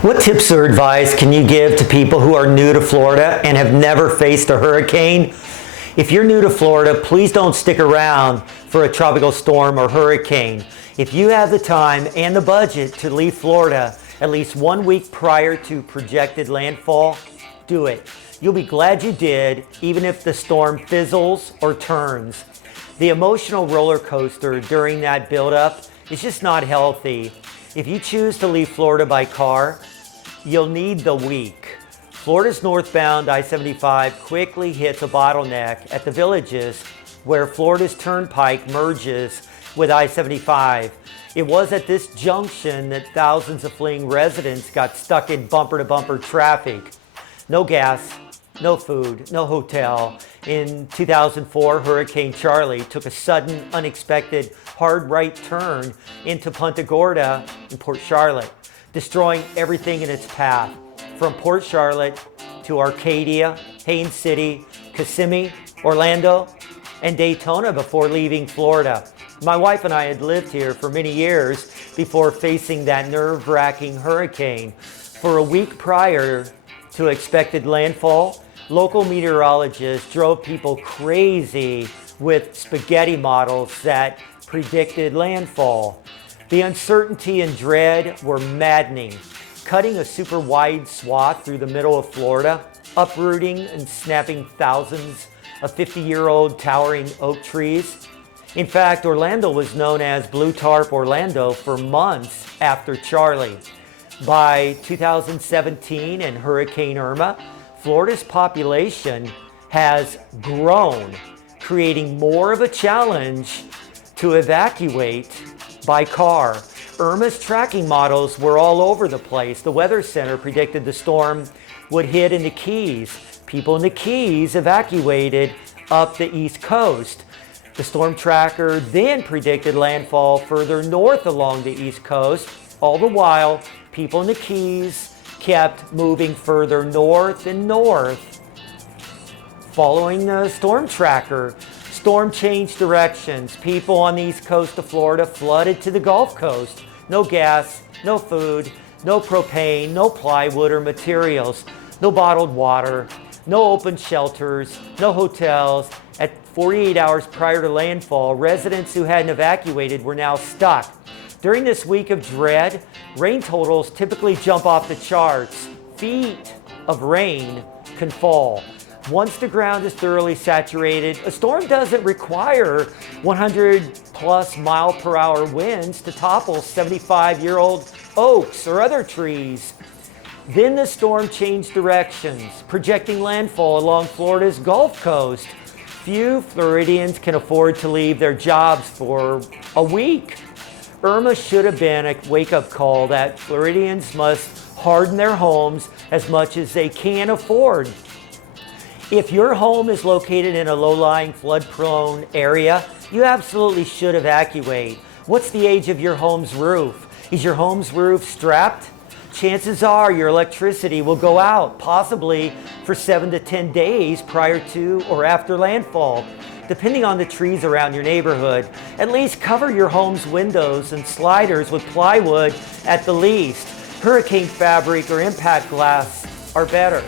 What tips or advice can you give to people who are new to Florida and have never faced a hurricane? If you're new to Florida, please don't stick around for a tropical storm or hurricane. If you have the time and the budget to leave Florida at least 1 week prior to projected landfall, do it. You'll be glad you did, even if the storm fizzles or turns. The emotional roller coaster during that buildup is just not healthy. If you choose to leave Florida by car, you'll need the week. Florida's northbound I-75 quickly hits a bottleneck at the Villages where Florida's Turnpike merges with I-75. It was at this junction that thousands of fleeing residents got stuck in bumper-to-bumper traffic. No gas, no food, no hotel. In 2004, Hurricane Charlie took a sudden, unexpected, hard right turn into Punta Gorda in Port Charlotte, destroying everything in its path. From Port Charlotte to Arcadia, Haines City, Kissimmee, Orlando, and Daytona before leaving Florida. My wife and I had lived here for many years before facing that nerve-wracking hurricane. For a week prior to expected landfall, local meteorologists drove people crazy with spaghetti models that predicted landfall. The uncertainty and dread were maddening. Cutting a super wide swath through the middle of Florida, uprooting and snapping thousands of 50-year-old towering oak trees. In fact, Orlando was known as Blue Tarp Orlando for months after Charlie. By 2017 and Hurricane Irma, Florida's population has grown, creating more of a challenge to evacuate by car. Irma's tracking models were all over the place. The Weather Center predicted the storm would hit in the Keys. People in the Keys evacuated up the East Coast. The storm tracker then predicted landfall further north along the East Coast. All the while, people in the Keys kept moving further north and north. Following the storm tracker, storm changed directions. People on the east coast of Florida flooded to the Gulf Coast. No gas, no food, no propane, no plywood or materials, no bottled water, no open shelters, no hotels. At 48 hours prior to landfall, residents who hadn't evacuated were now stuck. During this week of dread, rain totals typically jump off the charts. Feet of rain can fall. Once the ground is thoroughly saturated, a storm doesn't require 100+ mile-per-hour winds to topple 75-year-old oaks or other trees. Then the storm changed directions, projecting landfall along Florida's Gulf Coast. Few Floridians can afford to leave their jobs for a week. Irma should have been a wake-up call that Floridians must harden their homes as much as they can afford. If your home is located in a low-lying, flood-prone area, you absolutely should evacuate. What's the age of your home's roof? Is your home's roof strapped? Chances are your electricity will go out, possibly for 7 to 10 days prior to or after landfall. Depending on the trees around your neighborhood, at least cover your home's windows and sliders with plywood at the least. Hurricane fabric or impact glass are better.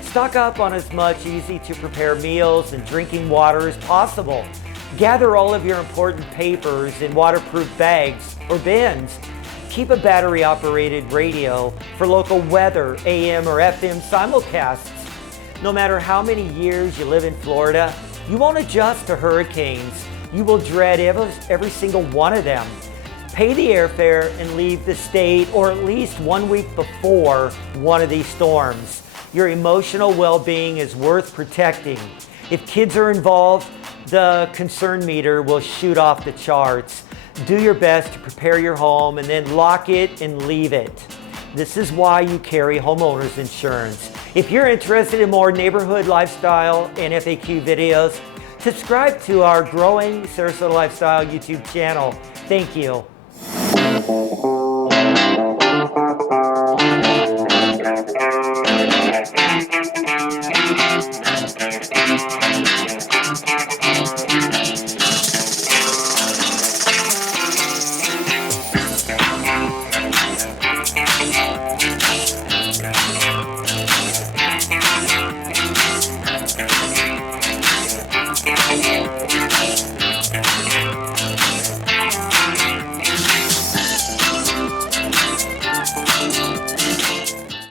Stock up on as much easy-to-prepare meals and drinking water as possible. Gather all of your important papers in waterproof bags or bins. Keep a battery-operated radio for local weather, AM or FM simulcasts. No matter how many years you live in Florida, you won't adjust to hurricanes. You will dread every single one of them. Pay the airfare and leave the state, or at least 1 week before one of these storms. Your emotional well-being is worth protecting. If kids are involved, the concern meter will shoot off the charts. Do your best to prepare your home and then lock it and leave it. This is why you carry homeowners insurance. If you're interested in more neighborhood lifestyle and FAQ videos, subscribe to our growing Sarasota Lifestyle YouTube channel. Thank you.